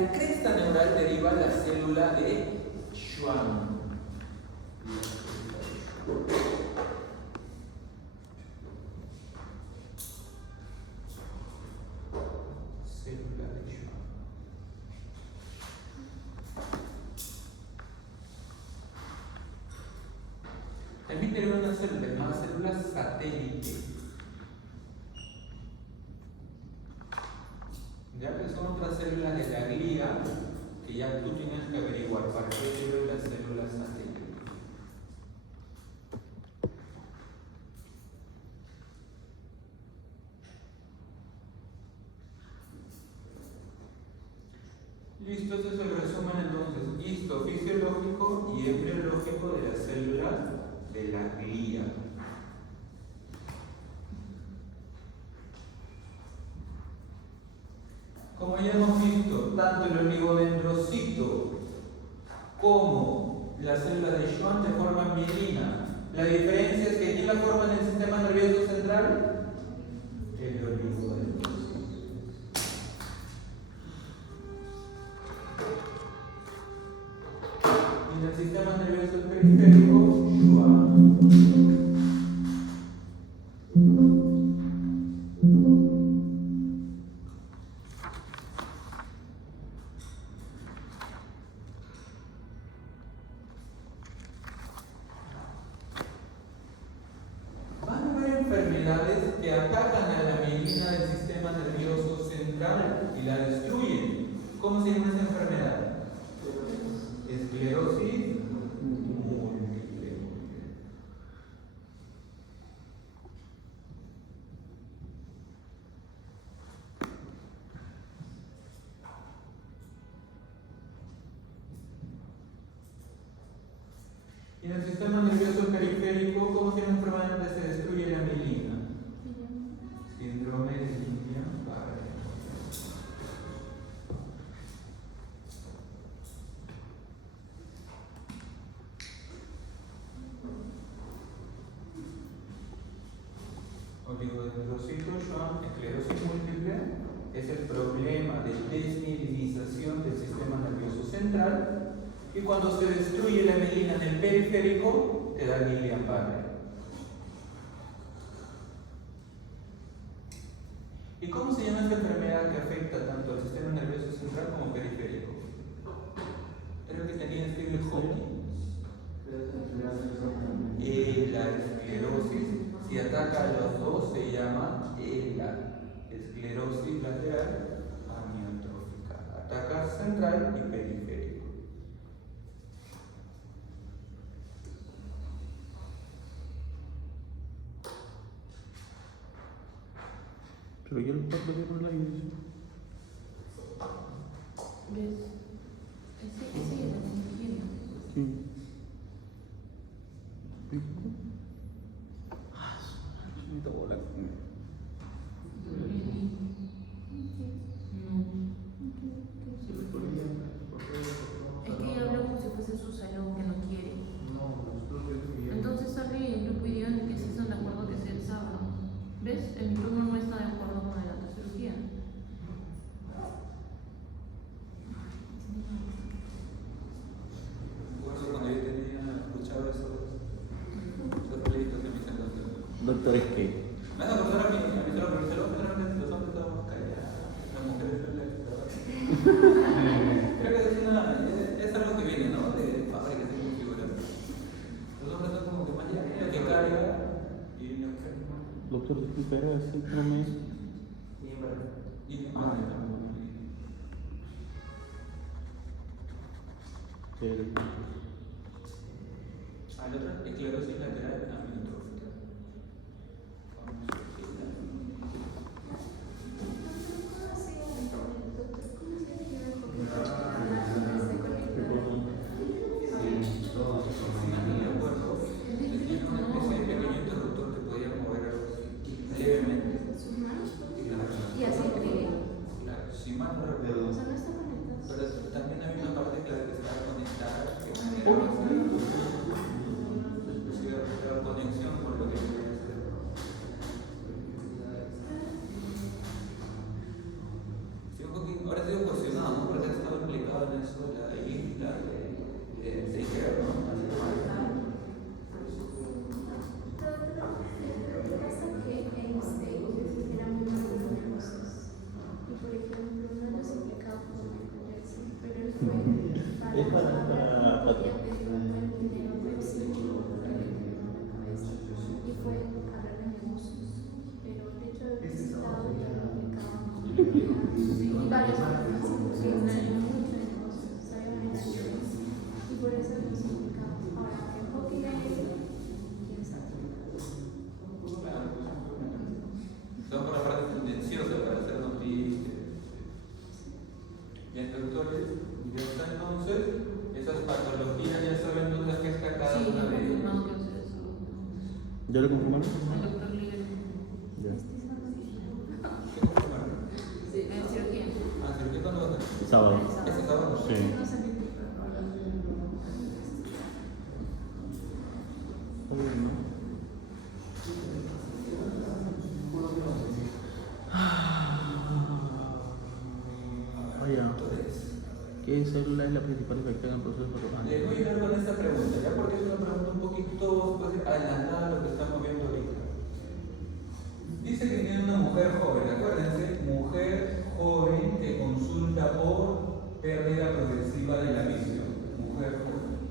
la cresta neural deriva la célula de Schwann. Célula de Schwann. También tenemos una célula llamada célula satélite. Ya que son otras células de la glía que ya tú tienes que averiguar para qué sirven las células satélite. Listo, este es el resumen entonces histofisiológico y embriológico de las células de la glía. Como ya hemos visto, tanto el oligodendrocito como las células de Schwann se forman mielina. La diferencia es que ¿quién la forma en el sistema nervioso central? El oligodendrocito. Y en el sistema nervioso periférico, Schwann. Enfermedades que atacan a la mielina del sistema nervioso central y la destruyen. ¿Cómo se llama esa enfermedad? Esclerosis múltiple. Y en el sistema nervioso periférico, ¿cómo se llama la enfermedad donde se destruye la mielina? Síndrome de Guillain-Barré. Oligodendrocito, Schwann, esclerosis múltiple es el problema de desmielinización del sistema nervioso central. Y cuando se destruye la mielina en el periférico, te da Guillain-Barré. ¿Y cómo se llama esta enfermedad que afecta tanto al sistema nervioso central como periférico? Creo que tenía Stephen Hawking. La esclerosis, si ataca a los dos, se llama ELA, esclerosis lateral amiotrófica. Ataca central y periférico. Pero yo lo puedo ver por la vida. ¿Ves? Ese ya lo quiero. Sí. Me tocó la Es que ella habla como si fuese su salón que no quiere. Entonces sale el grupo idioma que sí están de acuerdo que sea el sábado. ¿Ves? El turno no está de acuerdo con la cirugía. Recuerdo cuando yo tenía escuchado esos proyectos de mis sensaciones. Doctor, es que Me hace acordar a mi profesor, los hombres estábamos callados, las mujeres son las que trabajan. Creo que es algo que viene, ¿no? De fábricas de configurar. Los hombres son como que más ya, que carga y no carga. doctor, espera, ese no me es. Y al otro, esclerosis lateral amiotrófica. Conexión Sí, y varias cosas. Sí, un año. Y por eso nos ubicamos. Ahora, ¿qué enfoque es? ¿Quién sabe? Son por la parte tendenciosa para hacer noticias. Bien, doctores, ya está entonces. Esas patologías ya saben dónde es que está cada Sí, una yo de ellas. confirmado que hacer eso. ¿Ya lo confirmaron? El doctor Libre. Ya. ¿Qué confirmaron? En cirugía. Ah, ¿sí? ¿Qué cuándo va a ser? Sábado. ¿Ese sábado? Sí. Está bien, ¿no? Vaya. ¿Qué célula es la principal efectiva en el proceso patológico? Les voy a ir con esta pregunta, ya porque es una pregunta un poquito pues, adelantada a lo que estamos viendo ahorita. Dice que tiene una mujer joven, acuérdense, mujer joven que consulta por pérdida progresiva de la visión. Mujer joven.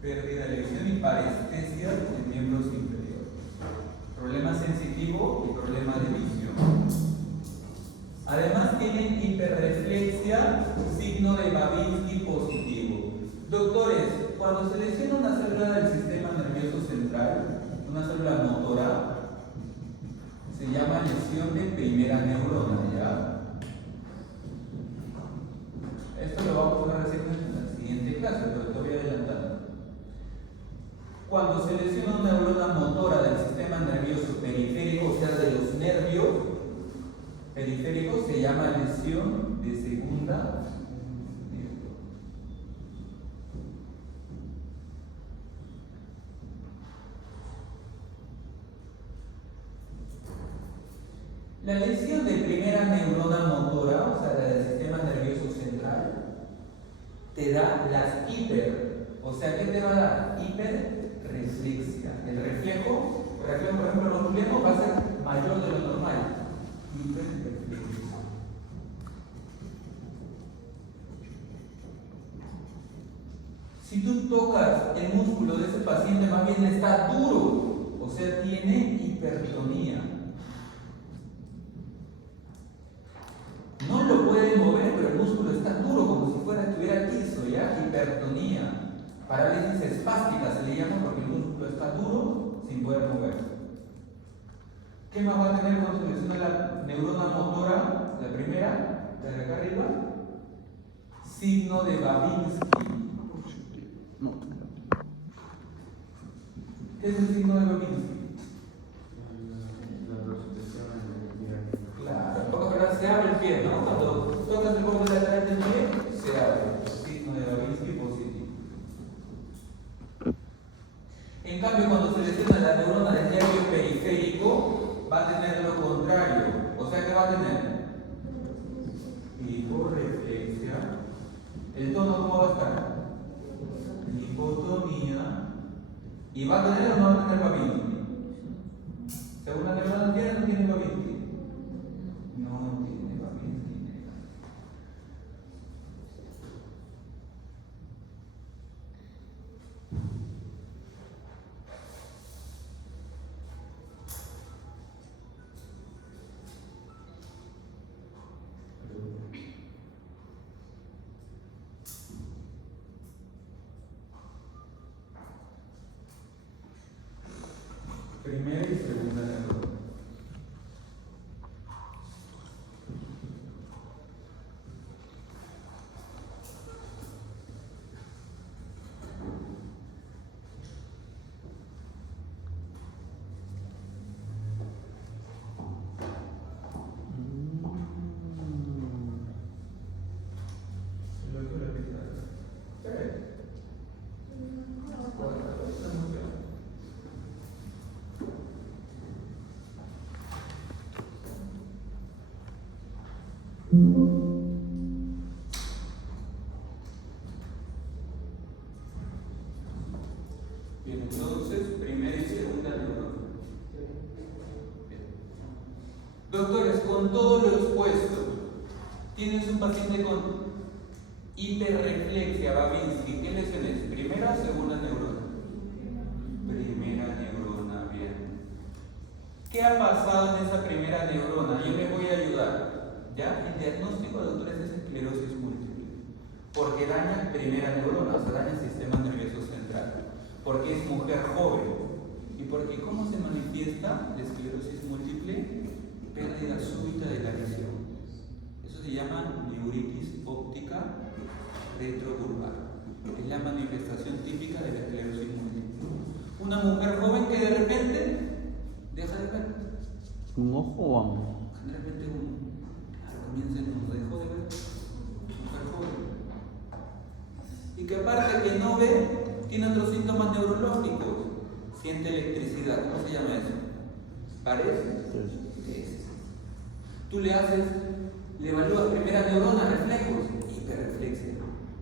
Pérdida de la visión y parestesia de miembros inferiores. Problema sensitivo y problema de visión. Además tienen hiperreflexia, signo de Babinski positivo. Doctores, cuando se lesiona una célula del sistema nervioso central, una célula motora, se llama lesión de primera neurona, ¿ya? Esto lo vamos a ver recién en la siguiente clase, pero te voy adelantando. Cuando se lesiona una neurona motora del sistema nervioso periférico, o sea, de los nervios periféricos, se llama lesión de segunda neurona. La lesión de primera neurona motora, o sea, la del sistema nervioso central, te da las hiper, o sea, ¿qué te va a dar? Hiperreflexia. El reflejo, por ejemplo, los reflejos va a ser mayor de lo normal. Hiperreflexia. Si tú tocas el músculo de ese paciente, más bien está duro, o sea, tiene hipertonía. No lo puede mover, pero el músculo está duro, como si estuviera tiso, ¿ya? Hipertonía. Parálisis espástica se le llama porque el músculo está duro sin poder moverse. ¿Qué más va a tener cuando se lesiona la neurona motora? La primera, la de acá arriba. Signo de Babinski. No. ¿Qué es el signo de Babinski? Claro, en pocas palabras se abre el pie, ¿no? Cuando tocas el borde lateral del pie, se abre. Signo de Babinski positivo. En cambio, cuando se lesiona la neurona del nervio periférico, va a tener lo contrario. O sea, ¿qué va a tener? Hiporreflexia. ¿El tono cómo va a estar? Hipotonía. ¿Y va a tener o no va a tener Babinski? Según la neurona tiene o no tiene Babinski. No tiene Babinski. Primera y segunda neurona. Bien, entonces, primera y segunda neurona. Doctores, con todo lo expuesto, tienes un paciente con hiperreflexia Babinski. ¿Qué lesión es? ¿Primera o segunda neurona? Primera neurona, bien. ¿Qué ha pasado en esa primera neurona? Yo les voy a ayudar. ¿Ya? El diagnóstico de doctores es esclerosis múltiple. Porque daña primera neurona, o sea, daña el sistema nervioso central. Porque es mujer joven. Y porque ¿cómo se manifiesta la esclerosis múltiple? Pérdida súbita de la visión. Eso se llama neuritis óptica retrobulbar. Es la manifestación típica de la esclerosis múltiple. Una mujer joven que de repente deja de ver. ¿Un ojo o ambos? Generalmente comienza en uno, dejó de ver. Mujer joven. Y que aparte que no ve, tiene otros síntomas neurológicos. Siente electricidad. ¿Cómo se llama eso? ¿Parece? Sí. Tú le evalúas primera neurona, reflejos, hiperreflexia,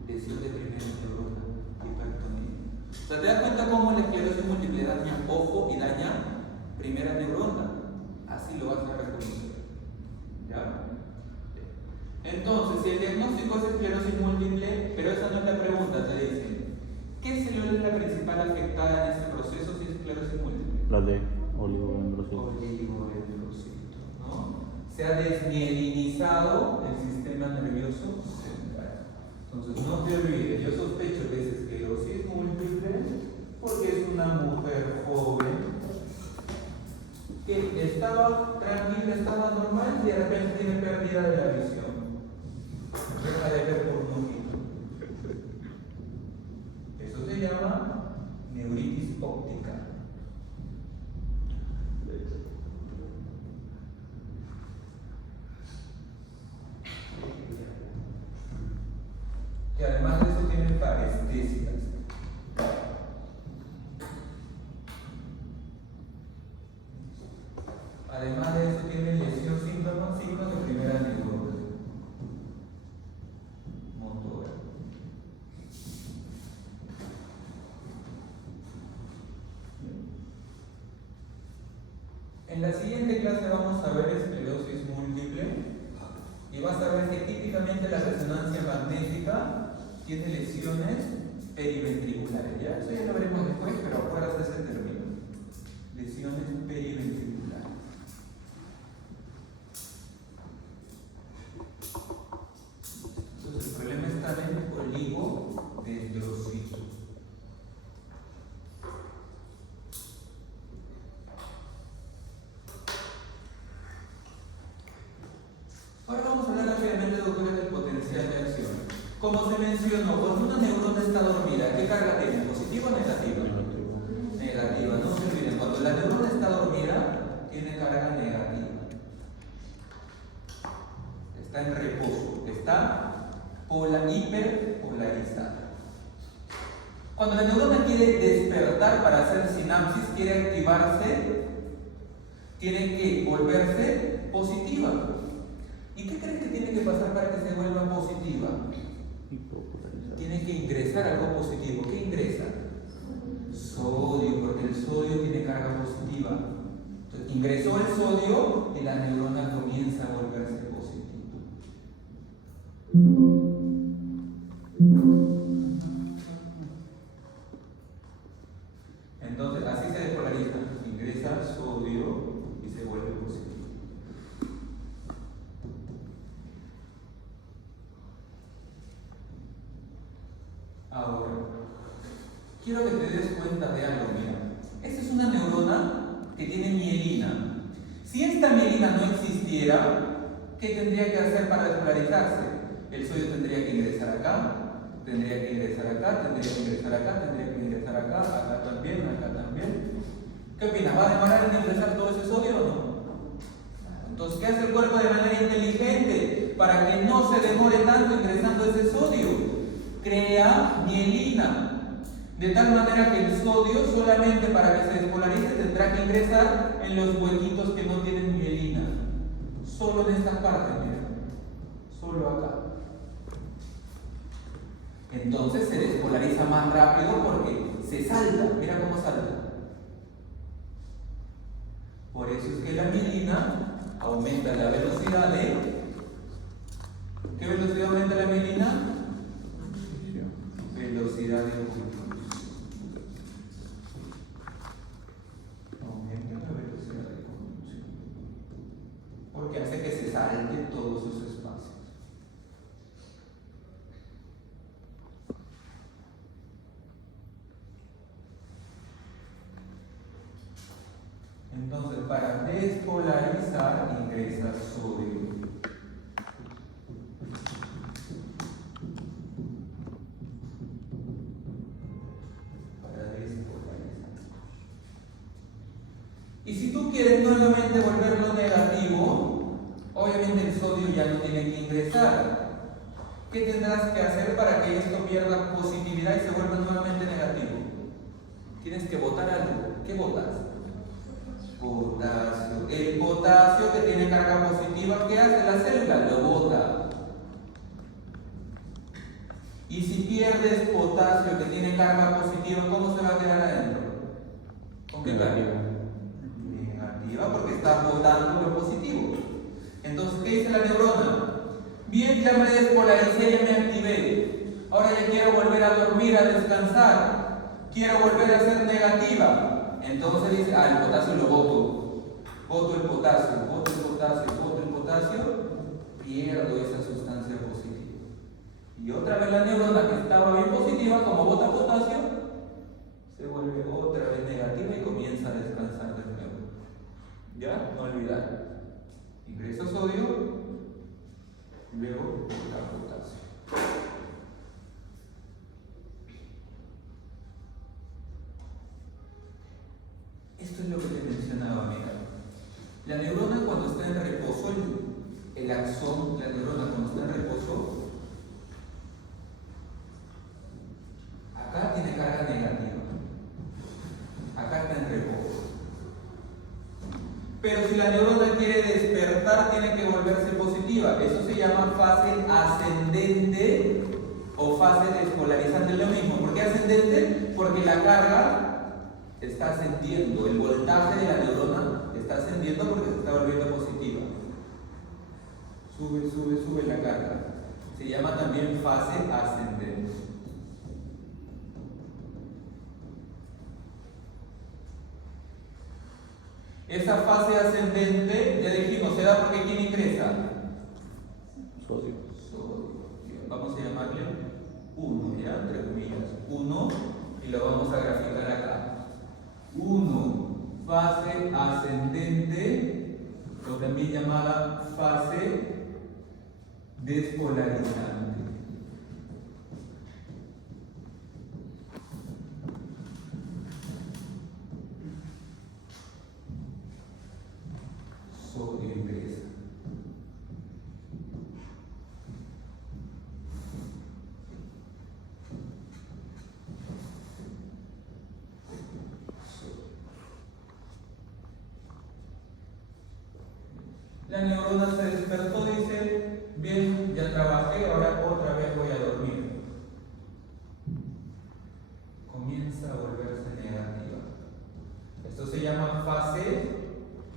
lesión de primera neurona, hipertonía. O sea, te das cuenta cómo la esclerosis múltiple daña ojo y daña primera neurona. Así lo vas a reconocer. ¿Ya? Entonces, si el diagnóstico es esclerosis múltiple, pero esa no es la pregunta, te dicen, ¿qué célula es la principal afectada en este proceso si es esclerosis múltiple? La de oligodendrocito. Oligodendrocito, ¿no? Se ha desmielinizado el sistema nervioso central. Entonces, no te olvides, yo sospecho que es esclerosis múltiple porque es una mujer joven que estaba tranquila, estaba normal y de repente tiene pérdida de la visión. Deja de ver por un ojito. Eso se llama neuritis óptica. Que además de eso tiene parestesias. Además de eso tiene lesión signos de primera neurona motora. En la siguiente clase vamos a ver esclerosis múltiple y vas a ver que típicamente la resonancia magnética tiene lesiones periventriculares. ¿Ya? Eso ya lo veremos después, pero acuérdate de ese término. Lesiones periventriculares. Entonces el problema está en el oligodendrocito. Ahora vamos a hablar rápidamente, doctores, del potencial de acción. Como se mencionó, cuando una neurona está dormida, ¿qué carga tiene? ¿Positiva o negativa? Negativa. No se olviden, cuando la neurona está dormida, tiene carga negativa. Está en reposo, está hiperpolarizada. Cuando la neurona quiere despertar para hacer sinapsis, quiere activarse, tiene que volverse positiva. ¿Y qué crees que tiene que pasar para que se vuelva positiva? Tiene que ingresar algo positivo. ¿Qué ingresa? Sodio, porque el sodio tiene carga positiva. Entonces, ingresó el sodio y la neurona comienza a volverse positiva. Entonces, así se despolariza. Ingresa sodio y se vuelve positivo. Ahora, quiero que te des cuenta de algo, mira. Esta es una neurona que tiene mielina. Si esta mielina no existiera, ¿qué tendría que hacer para despolarizarse? El sodio tendría que ingresar acá, tendría que ingresar acá, tendría que ingresar acá, tendría que ingresar acá, acá también, acá también. ¿Qué opinas? ¿Va a demorar en ingresar todo ese sodio o no? Entonces, ¿qué hace el cuerpo de manera inteligente para que no se demore tanto ingresando ese sodio? Crea mielina, de tal manera que el sodio solamente para que se despolarice tendrá que ingresar en los huequitos que no tienen mielina, solo en esta parte, mira, solo acá. Entonces se despolariza más rápido porque se salta, mira cómo salta. Por eso es que la mielina aumenta la velocidad de... ¿Qué velocidad aumenta la mielina? Velocidad de conducción. Aumenta la velocidad de conducción. ¿Por porque hace que se salten todos sus espacios. Entonces, para despolarizar ingresa sodio. Y si tú quieres nuevamente volverlo negativo, obviamente el sodio ya no tiene que ingresar. ¿Qué tendrás que hacer para que esto pierda positividad y se vuelva nuevamente negativo? Tienes que botar algo. ¿Qué botas? Potasio. El potasio que tiene carga positiva, ¿qué hace la célula? Lo bota. Y si pierdes potasio que tiene carga positiva, ¿cómo se va a quedar adentro? ¿Con qué carga? Negativa, porque está botando lo positivo. Entonces, ¿qué dice la neurona? Bien, ya me despolaricé, ya me activé. Ahora ya quiero volver a dormir, a descansar. Quiero volver a ser negativa. Entonces dice, el potasio lo boto. Boto el potasio, boto el potasio, boto el potasio. Pierdo esa sustancia positiva. Y otra vez la neurona que estaba bien positiva, como bota potasio, se vuelve otra vez negativa y comienza a descansar de nuevo. ¿Ya? No olvidar. Ingresa sodio, luego bota potasio. Esto es lo que te mencionaba, mira. La neurona cuando está en reposo, el axón, la neurona cuando está en reposo, acá tiene carga negativa. Acá está en reposo. Pero si la neurona quiere despertar, tiene que volverse positiva. Eso se llama fase ascendente o fase despolarizante. Es lo mismo. ¿Por qué ascendente? Porque la carga está ascendiendo. El voltaje de la neurona está ascendiendo porque se está volviendo positiva. Sube, sube, sube la carga. Se llama también fase ascendente. Esa fase ascendente, ya dijimos, se da porque ¿quién ingresa? Sodio. Sodio. Vamos a llamarle 1, ya, entre comillas. 1, y lo vamos a graficar acá. 1, fase ascendente, o también llamada fase despolarizante. Sodio ingresa. La neurona se despertó, dice, bien, ya trabajé, ahora otra vez voy a dormir. Comienza a volverse negativa. Esto se llama fase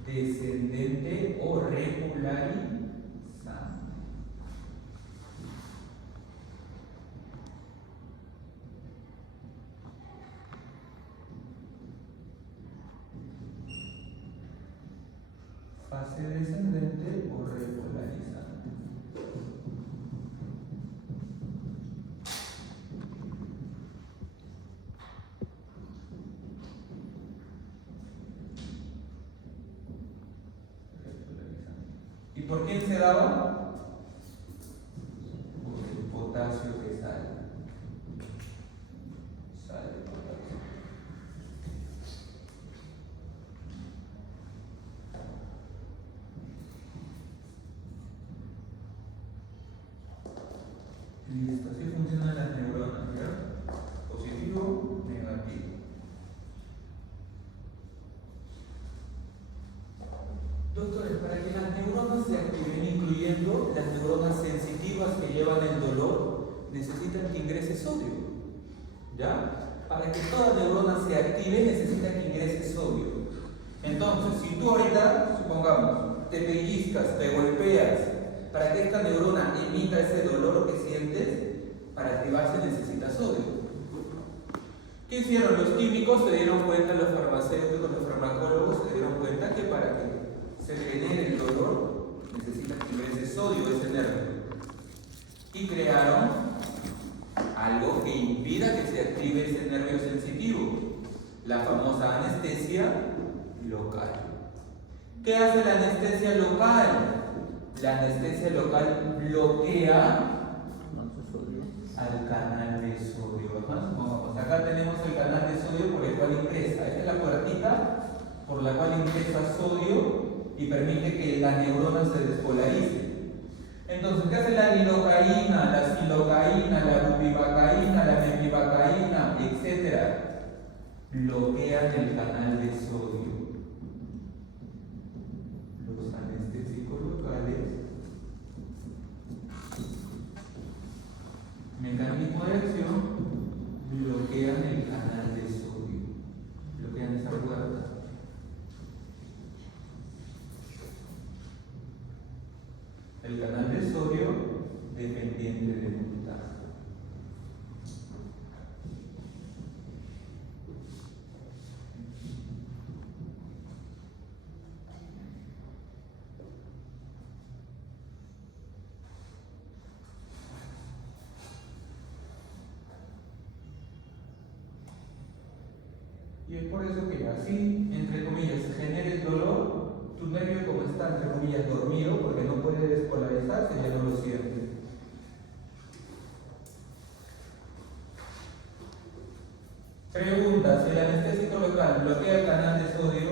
descendente o regularizante. Fase descendente o regularizante. ¿Y por quién se daba? Por el potasio que sale. Sale el potasio. Listo, así funcionan las neuronas, ¿ya? Positivo, negativo. Doctores, para que las neuronas se activen, incluyendo las neuronas sensitivas que llevan el dolor, necesitan que ingrese sodio. ¿Ya? Para que toda neurona se active, necesita que ingrese sodio. Entonces, si tú ahorita, supongamos, te pellizcas, te golpeas, para que esta neurona emita ese dolor que sientes, para activarse necesita sodio. ¿Qué hicieron? Los químicos se dieron cuenta, los farmacéuticos, los farmacólogos se dieron cuenta que para que se genere el dolor necesita que ingrese sodio ese nervio. Y crearon algo que impida que se active ese nervio sensitivo, la famosa anestesia local. ¿Qué hace la anestesia local? La anestesia local bloquea al canal de sodio. Vamos, acá tenemos el canal de sodio por el cual ingresa. Esta es la puertita por la cual ingresa sodio y permite que la neurona se despolarice. Entonces, ¿qué hace la lidocaína, la silocaína, la bupivacaína, la mepivacaína, etcétera? Bloquean el canal de sodio. Los anestésicos locales, mecanismo de acción, bloquean el canal de sodio, bloquean esa puerta. El canal de sodio dependiente de voltaje. Y es por eso que así, entre comillas, se genera el dolor. Tu nervio, como está, entre comillas, dormido, porque no puede despolarizarse, ya no lo siente. Pregunta: si el anestésico local bloquea el canal de sodio,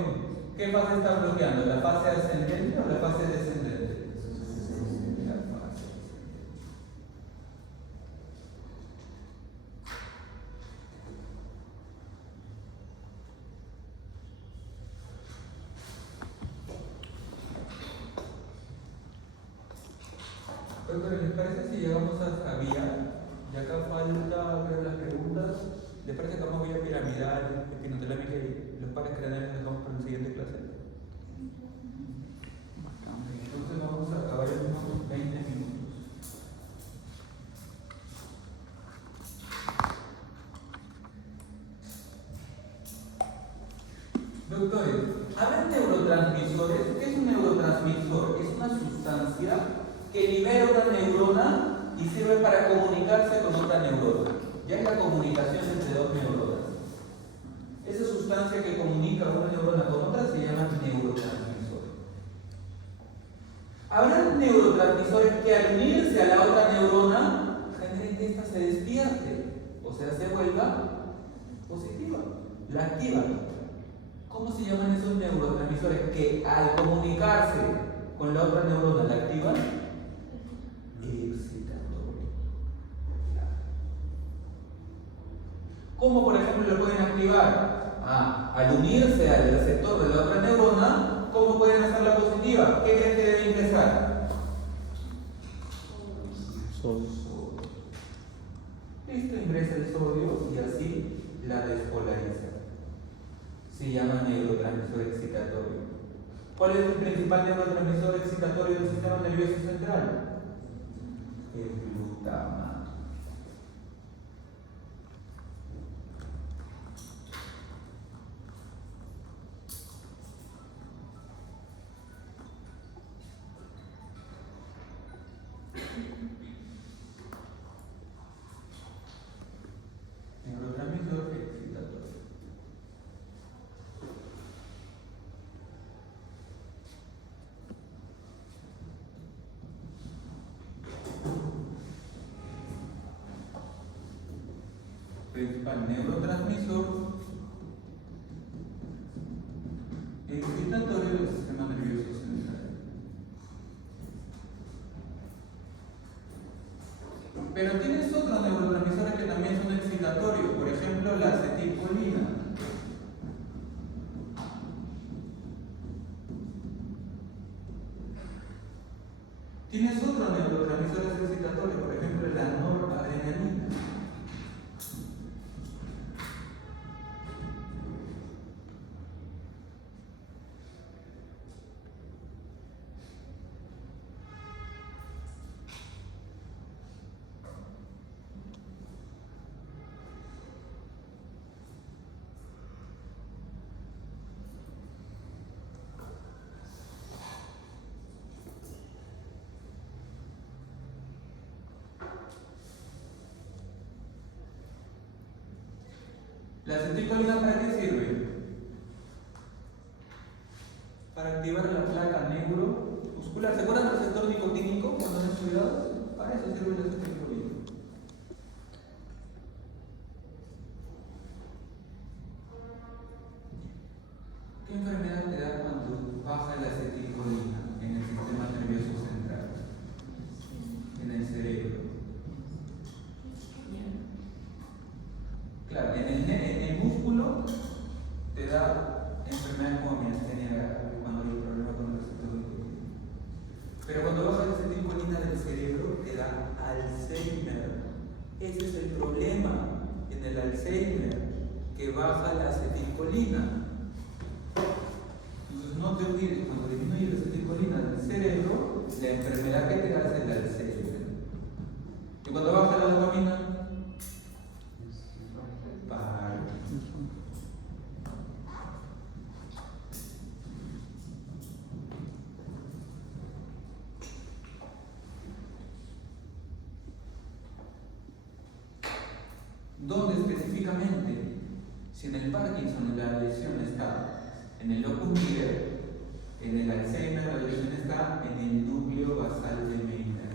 ¿qué fase está bloqueando? ¿La fase ascendente o la fase descendente? La fase. Doctores, ¿les parece si llegamos a vía? Y acá falta ver las preguntas. ¿Les parece que vamos a vía piramidal, espinotelámica y los pares craneales dejamos para la siguiente clase? Entonces vamos a acabar en unos 20 minutos. Doctores, ¿habrá neurotransmisores? ¿Qué es un neurotransmisor? Es una sustancia que libera una neurona y sirve para comunicarse con otra neurona. Ya es la comunicación entre dos neuronas. Esa sustancia que comunica una neurona con otra se llama neurotransmisor. Habrá neurotransmisores que al unirse a la otra neurona generen que ésta se despierte, o sea, se vuelva positiva, la activan. ¿Cómo se llaman esos neurotransmisores que al comunicarse con la otra neurona la activan? Excitatorio. ¿Cómo, por ejemplo, lo pueden activar? Al unirse al receptor de la otra neurona, ¿cómo pueden hacerla positiva? ¿Qué creen que debe ingresar? Sodio. Esto ingresa el sodio y así la despolariza. Se llama neurotransmisor excitatorio. ¿Cuál es el principal neurotransmisor excitatorio del sistema nervioso central? El glutamato. Neurotransmisor excitatorio. Principal neurotransmisor excitatorio del sistema nervioso central. Pero tienes otros neurotransmisores que también son excitatorios, por ejemplo la acetilcolina. Tienes otros neurotransmisores excitatorios, por ejemplo la noradrenalina. ¿La acetilcolina para qué sirve? Para activar la placa neuromuscular. ¿Se acuerdan del receptor nicotínico cuando han estudiado? Para eso sirve la acetilcolina. ¿Qué enfermedad te da cuando baja la acetilcolina en el sistema nervioso central? En el cerebro. Claro, en el músculo te da enfermedades como miastenia grave cuando hay problema con el receptor nicotínico. Pero cuando baja la acetilcolina del cerebro te da Alzheimer. Ese es el problema en el Alzheimer, que baja la acetilcolina. Entonces no te olvides, cuando disminuye la acetilcolina del cerebro, la enfermedad que te da es el Alzheimer. Y cuando baja la dopamina, ¿dónde específicamente? Si en el Parkinson la lesión está en el locus Miller, en el Alzheimer la lesión está en el núcleo basal de Meiner.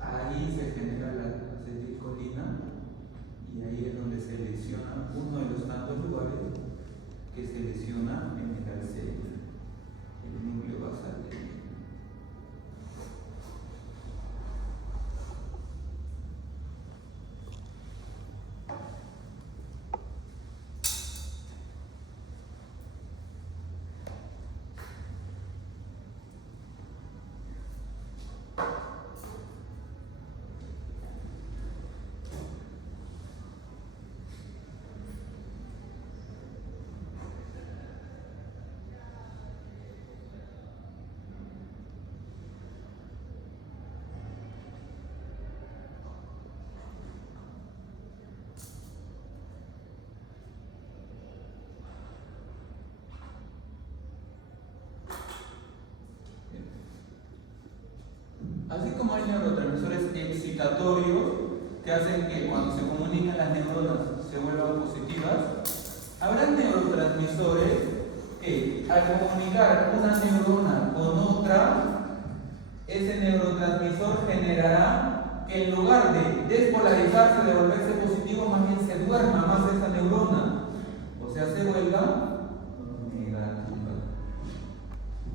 Ahí se genera la acetilcolina y ahí es donde se lesiona, uno de los tantos lugares que se lesiona en el Alzheimer, el núcleo basal de Meiner. Así como hay neurotransmisores excitatorios que hacen que cuando se comunican las neuronas se vuelvan positivas, habrá neurotransmisores que al comunicar una neurona con otra, ese neurotransmisor generará que en lugar de despolarizarse, de volverse positivo, más bien se duerma más esa neurona, o sea, se vuelva negativa.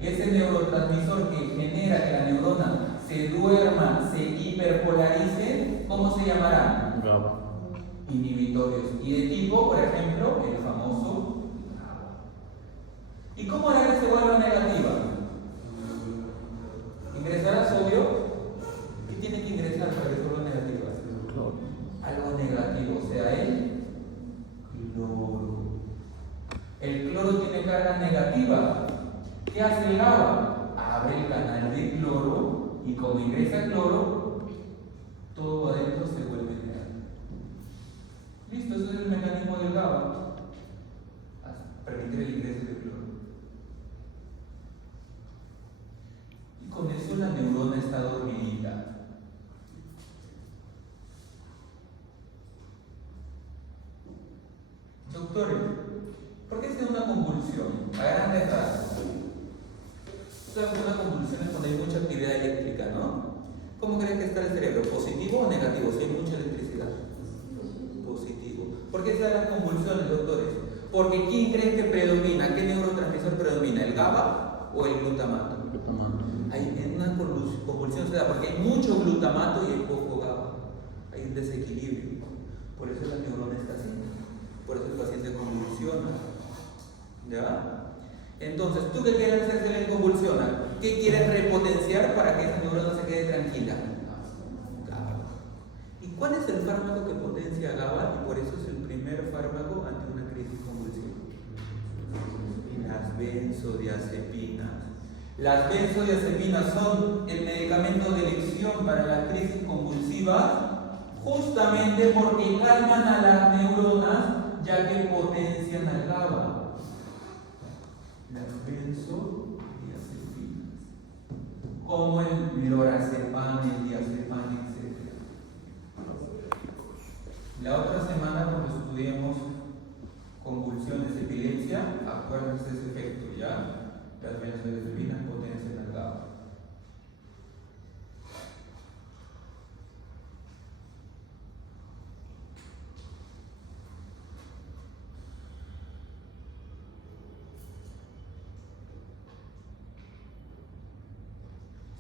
Ese neurotransmisor que genera que la neurona se duerma, se hiperpolarice, ¿cómo se llamará? GABA. Inhibitorios. Y de tipo, por ejemplo, el famoso GABA. ¿Y cómo hará que se vuelva negativa? ¿Ingresará sodio? ¿Qué tiene que ingresar para que se vuelva negativa? Algo negativo, o sea, el cloro. El cloro tiene carga negativa. ¿Qué hace el GABA? Abre el canal de cloro. Y como ingresa cloro, todo adentro se vuelve negativo. Listo, ese es el mecanismo del GABA. Permitir el ingreso de cloro. Y con eso la neurona está dormida. Doctores, ¿por qué se da una convulsión? A grandes rasgos. Una convulsión es cuando hay mucha actividad eléctrica, ¿no? ¿Cómo creen que está el cerebro? ¿Positivo o negativo? Si hay mucha electricidad. Positivo. ¿Por qué se dan las convulsiones, doctores? Porque ¿quién creen que predomina? ¿Qué neurotransmisor predomina? ¿El GABA o el glutamato? Hay una convulsión se da porque hay mucho glutamato y hay poco GABA. Hay un desequilibrio. Por eso la neurona está así. Por eso el paciente convulsiona. ¿Ya? Entonces, ¿tú qué quieres hacer si le convulsiona? ¿Qué quieres repotenciar para que esa neurona se quede tranquila? GABA. ¿Y cuál es el fármaco que potencia GABA? Y por eso es el primer fármaco ante una crisis convulsiva. Las benzodiazepinas. Las benzodiazepinas son el medicamento de elección para las crisis convulsivas justamente porque calman a las neuronas ya que potencian al GABA. Las benzodiazepinas, como el lorazepam, el diazepam, etc. La otra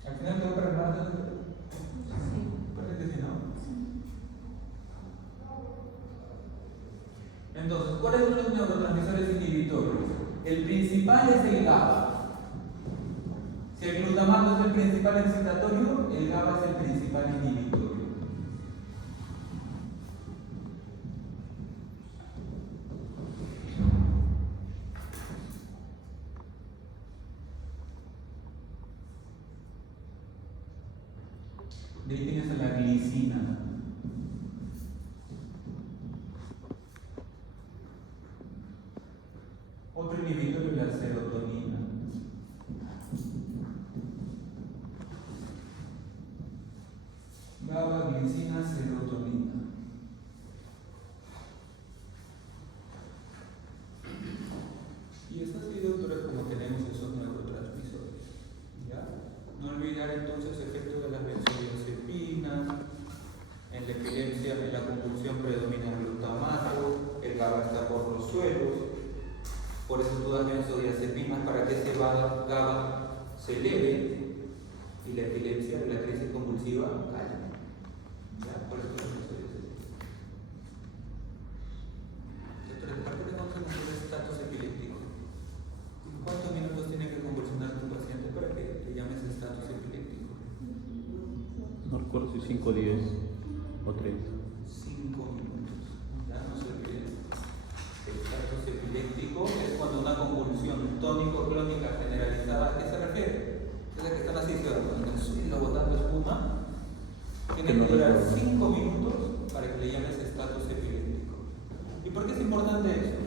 Al final te va para nada. Sí. Parece que sí, ¿no? Entonces, ¿cuáles son los neurotransmisores inhibitorios? El principal es el GABA. Si el glutamato es el principal excitatorio, el GABA es el principal inhibitorio. De ahí tienes a la glicina. Otro inhibitorio es la serotonina. GABA, glicina, serotonina. Y es así, doctores, como tenemos esos neurotransmisores. ¿Ya? No olvidar entonces efectos de las benzodiazepinas. En la epilepsia, en la convulsión predomina el glutamato, el GABA está por los suelos. Por eso tú das benzodiazepinas para que ese GABA se eleve y la epilepsia, la crisis convulsiva, calme. ¿Ya? Por eso las benzodiazepinas. Doctores, ¿para qué te vamos a hacer estatus epiléptico? ¿Cuántos minutos tiene que convulsionar tu paciente para que le llames estatus epiléptico? No recuerdo si 5 días o 3. 5 minutos. Ya no se olviden. El estatus epiléptico es cuando una convulsión tónico-clónica generalizada, ¿a qué se refiere? Es la que están así, en el suelo botando espuma. Tiene que durar 5 minutos para que le llames estatus epiléptico. ¿Y por qué es importante eso?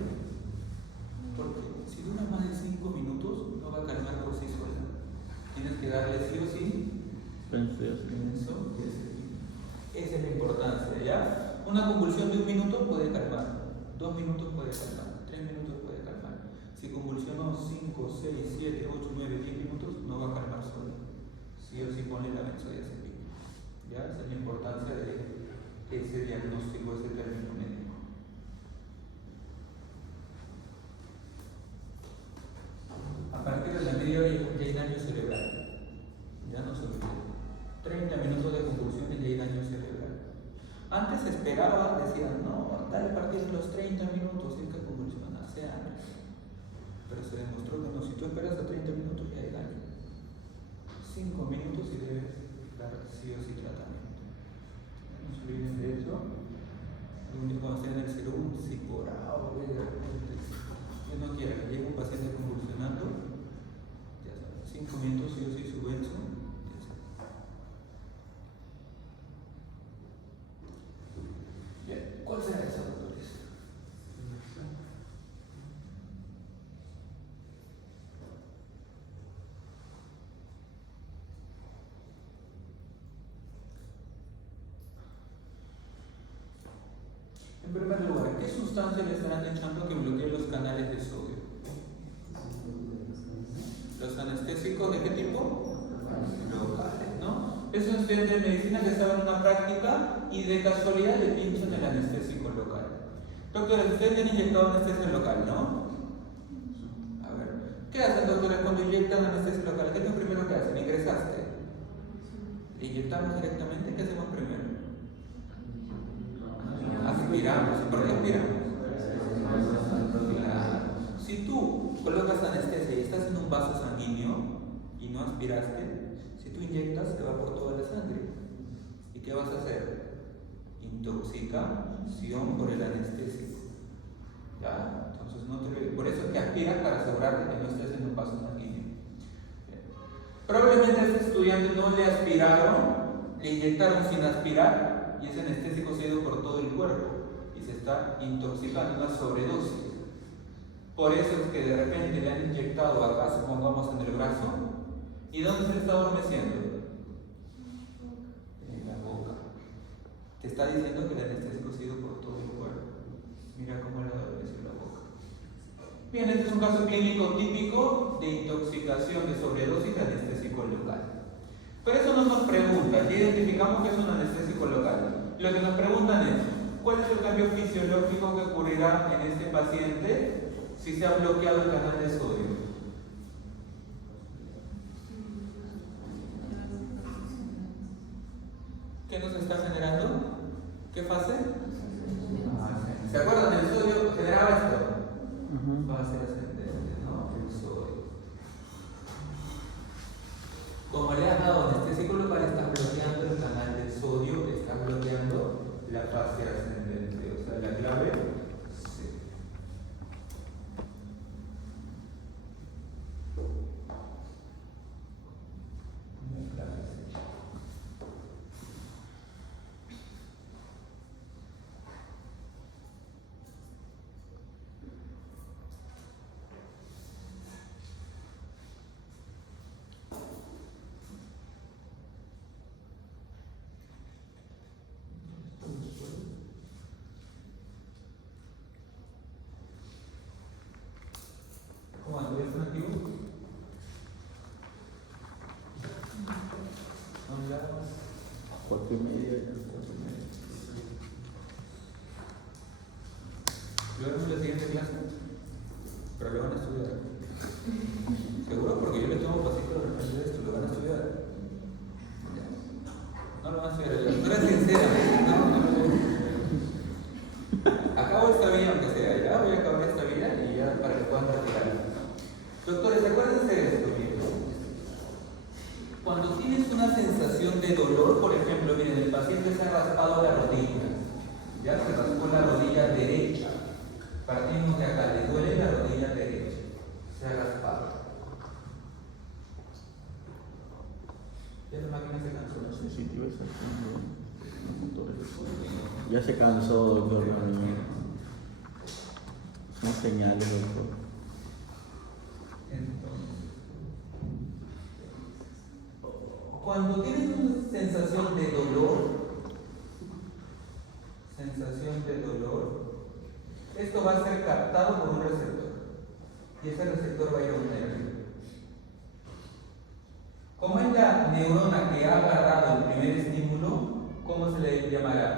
Porque si dura más de 5 minutos, no va a calmar por sí sola. Tienes que darle sí o sí. Esa es la importancia, ¿ya? Una convulsión de 1 minuto puede calmar, 2 minutos puede calmar, 3 minutos puede calmar. Si convulsionó 5, 6, 7, 8, 9, 10 minutos, no va a calmar sola. Sí o sí pone la benzodiazepina. ¿Ya? Esa es la importancia de ese diagnóstico, ese término médico. A partir de la media hora ya hay daño cerebral. Ya no se olvide. 30 minutos de convulsiones y hay daño cerebral. Antes se esperaba, decían, no, dale a partir de los 30 minutos, es que convulsiona, hace años. Pero se demostró que no, si tú esperas a 30 minutos ya hay daño. 5 minutos y debes dar sí o sí tratamiento. No se olviden de eso. Cuando estén en el serum, si por ahora, que no quiera que llegue un paciente convulsionando, ya saben, 5 minutos sí o sí su benzo. ¿Cuál será esa, doctores? En primer lugar, ¿qué sustancia le estarán echando que bloquee los canales de sodio? ¿Los anestésicos de qué tipo? Locales, ¿no? Es un estudiante de medicina que estaba en una práctica y de casualidad le pinchan el anestésico local. Doctores, ustedes le han inyectado anestesia local, ¿no? A ver, ¿qué hacen, doctores, cuando inyectan anestesia local? ¿Qué es lo primero que hacen? ¿Ingresaste? ¿Le inyectamos directamente? ¿Qué hacemos primero? Aspiramos. ¿Y por qué aspiramos? Claro. Si tú colocas anestesia y estás en un vaso sanguíneo y no aspiraste, si tú inyectas te va por toda la sangre. ¿Y qué vas a hacer? Intoxicación por el anestésico. ¿Ya? Entonces no te... Por eso es que aspiras para asegurarte que no estés en un vaso sanguíneo. Bien. Probablemente a este estudiante no le aspiraron, le inyectaron sin aspirar y ese anestésico se ha ido por todo el cuerpo y se está intoxicando, una sobredosis. Por eso es que de repente le han inyectado acá, supongamos en el brazo, ¿y dónde se le está adormeciendo? En la boca. Te está diciendo que el anestésico se ha ido por todo el cuerpo. Mira cómo le adormeció la boca. Bien, este es un caso clínico típico de intoxicación de sobredosis de anestésico local. Pero eso no nos pregunta, ya identificamos que es un anestésico local. Lo que nos preguntan es, ¿cuál es el cambio fisiológico que ocurrirá en este paciente si se ha bloqueado el canal de sodio? ¿Qué nos está generando? ¿Qué fase? ¿Se acuerdan? El sodio generaba esto. Fase ascendente, ¿no? El sodio. Como le has dado anestésico local, estás bloqueando el canal del sodio, estás bloqueando la fase ascendente, o sea, la clave C. La clave C. ¿Cómo ando? ¿Ya están activos? Son las 4:30. Luego en la siguiente clase, pero lo van a estudiar. ¿Seguro? Porque yo le tomo pasito de repente de esto, lo van a estudiar. Ya. No lo van a estudiar, la doctora es sincera. Acabo esta vía, aunque sea, ya voy a acabar esta vía y ya para que puedan retirarla. Doctores, acuérdense de esto, miren. Cuando tienes una sensación de dolor, por ejemplo, miren, el paciente se ha raspado la rodilla, ya se raspó la rodilla derecha. Partimos de acá, le duele la rodilla derecha, se ha raspado. Ya la máquina se cansó. Sensitiva esa. Ya se cansó, doctor. Son señales, doctor. Entonces, cuando tienes una sensación de dolor, esto va a ser captado por un receptor y ese receptor va a ir a un nervio. Como es la neurona que ha agarrado el primer estímulo, ¿cómo se le llamará?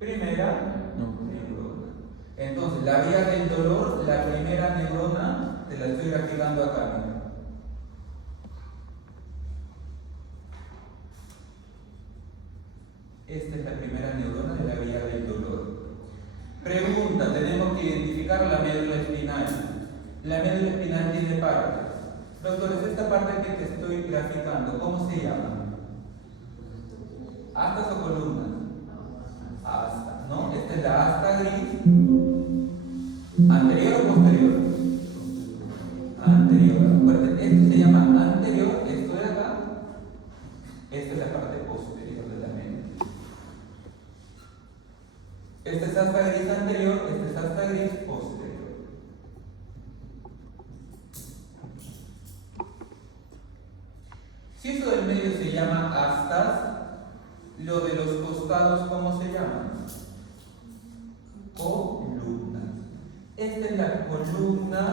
Primera neurona. Entonces, la vía del dolor, la primera neurona, te la estoy graficando acá, mira. Esta es la primera neurona de la vía del dolor. Pregunta, tenemos que identificar la médula espinal. La médula espinal tiene partes. Doctores, esta parte que te estoy graficando, ¿cómo se llama? ¿Astas o columnas? Asta, ¿no? Esta es la asta gris. ¿Anterior o posterior? Anterior. Acuérdense, esto se llama anterior, esto de acá. Esta es la parte posterior de la médula. Esta es asta gris anterior, esta es asta gris posterior. Si eso del medio se llama astas, lo de los costados, ¿cómo se llama? Columnas. Esta es la columna.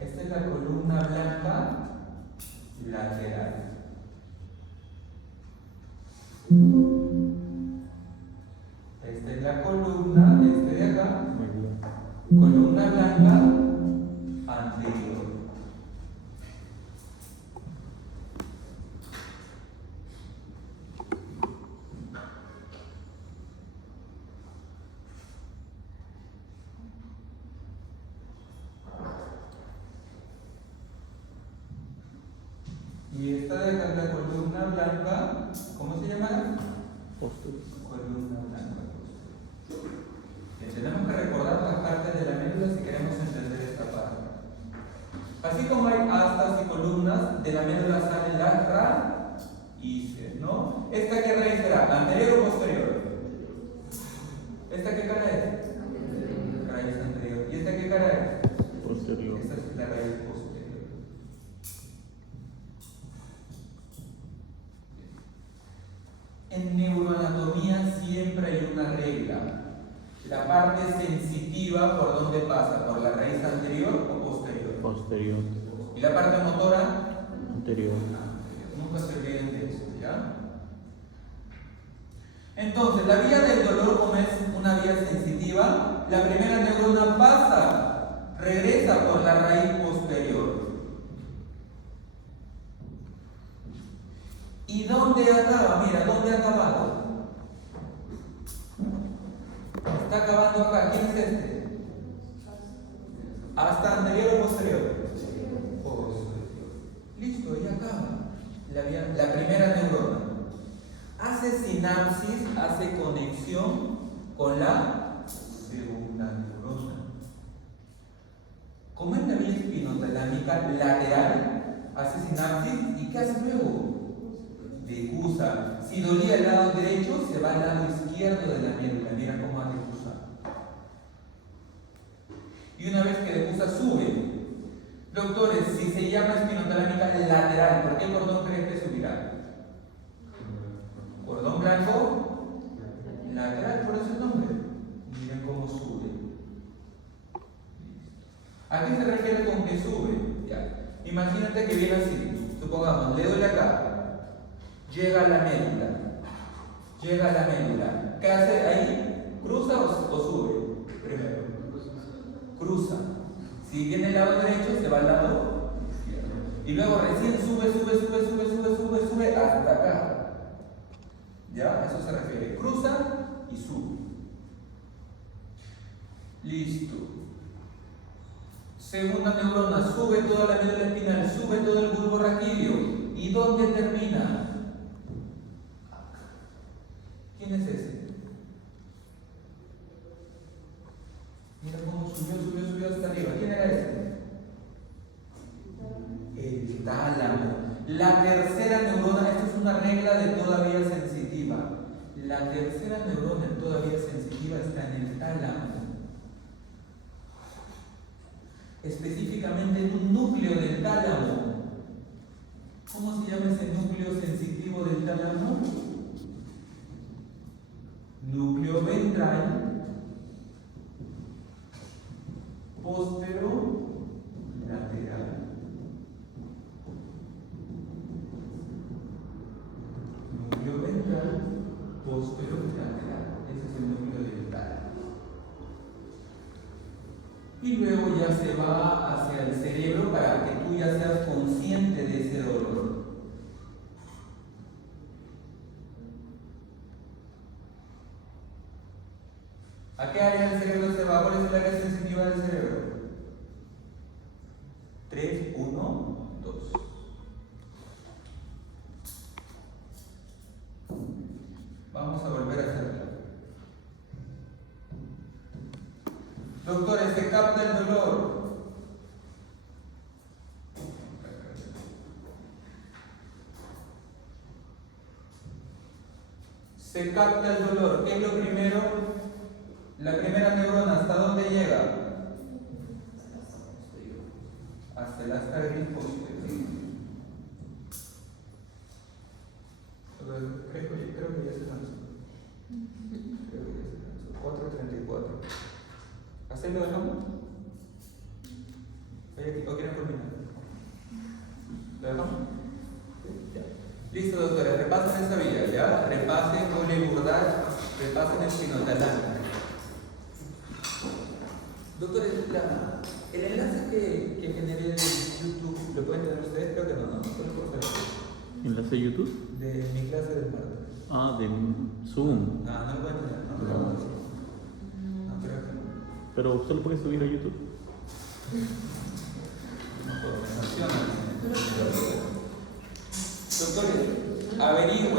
Esta es la columna blanca lateral. Esta es la columna, de acá, columna blanca anterior. Y esta de acá es la columna blanca, ¿cómo se llamará? Posterior. Columna blanca posterior. Tenemos que recordar las partes de la médula si queremos entender esta parte. Así como hay astas y columnas, de la médula salen las raíces, ¿no? ¿Esta qué raíz será? ¿Anterior o posterior? ¿Esta qué cara es? Raíz anterior. ¿Y esta qué cara es? Posterior. Esta es la raíz posterior. En neuroanatomía siempre hay una regla. La parte sensitiva, ¿por dónde pasa? ¿Por la raíz anterior o posterior? Posterior. ¿Y la parte motora? Anterior. Nunca se olviden de eso, ¿ya? Entonces, la vía del dolor, como es una vía sensitiva, la primera neurona pasa, regresa por la raíz posterior. ¿Hasta anterior o posterior? Posterior. Listo, ya acaba. La primera neurona hace sinapsis, hace conexión con la segunda neurona. Como es la vía espinotalámica lateral, hace sinapsis y ¿qué hace luego? Decusa. Si dolía el lado derecho, se va al lado izquierdo de la médula. Mira cómo va decusa. Y una vez que decusa, sube. Doctores, si se llama espinotalámica lateral, ¿por qué cordón creen que subirá? Cordón blanco lateral, por eso el nombre. Miren cómo sube. ¿A qué se refiere con que sube? Ya. Imagínate que viene así. Supongamos, le doy acá. Llega a la médula. Llega a la médula. ¿Qué hace ahí? ¿Cruza o sube? Primero. Cruza. Si viene el lado derecho, se va al lado izquierdo. Y luego recién sube hasta acá. ¿Ya? A eso se refiere. Cruza y sube. Listo. Segunda neurona, sube toda la médula espinal, sube todo el bulbo raquídeo. ¿Y dónde termina? Acá. ¿Quién es ese? Mira cómo subió hasta arriba. ¿Quién era ese? El tálamo. La tercera neurona, esta es una regla de toda vía sensitiva. La tercera neurona en toda vía sensitiva está en el tálamo. Específicamente en un núcleo del tálamo. ¿Cómo se llama ese núcleo sensitivo del tálamo? Núcleo ventral posterolateral. Núcleo ventral posterolateral. Ese es el núcleo del tálamo. Y luego ya se va hacia el cerebro para que tú ya seas consciente de ese dolor. ¿A qué área del cerebro se va? ¿Cuál es el área sensitiva del cerebro? 3, 1, 2. Vamos a volver a hacerlo. Doctores, se capta el dolor. Se capta el dolor. ¿Qué es lo primero? La primera neurona, ¿hasta dónde llega? Hasta el astragalus posterior. Creo que ya se lanzó. 4:34. ¿Hasta ahí lo dejamos? ¿O quieren culminar? ¿Lo dejamos? Ya. Listo, doctora, repasen esta vía, ¿ya? Repasen Ole-Bourdat, repasen el espinotalámico. Doctores, el enlace que generé en YouTube, ¿lo pueden tener ustedes? Creo que no. ¿Enlace YouTube? De mi clase del martes. Ah, de Zoom. No lo pueden tener, ¿no? No, creo que no. Pero solo puedes subir a YouTube. No puedo, me funciona. Doctores, averigüen.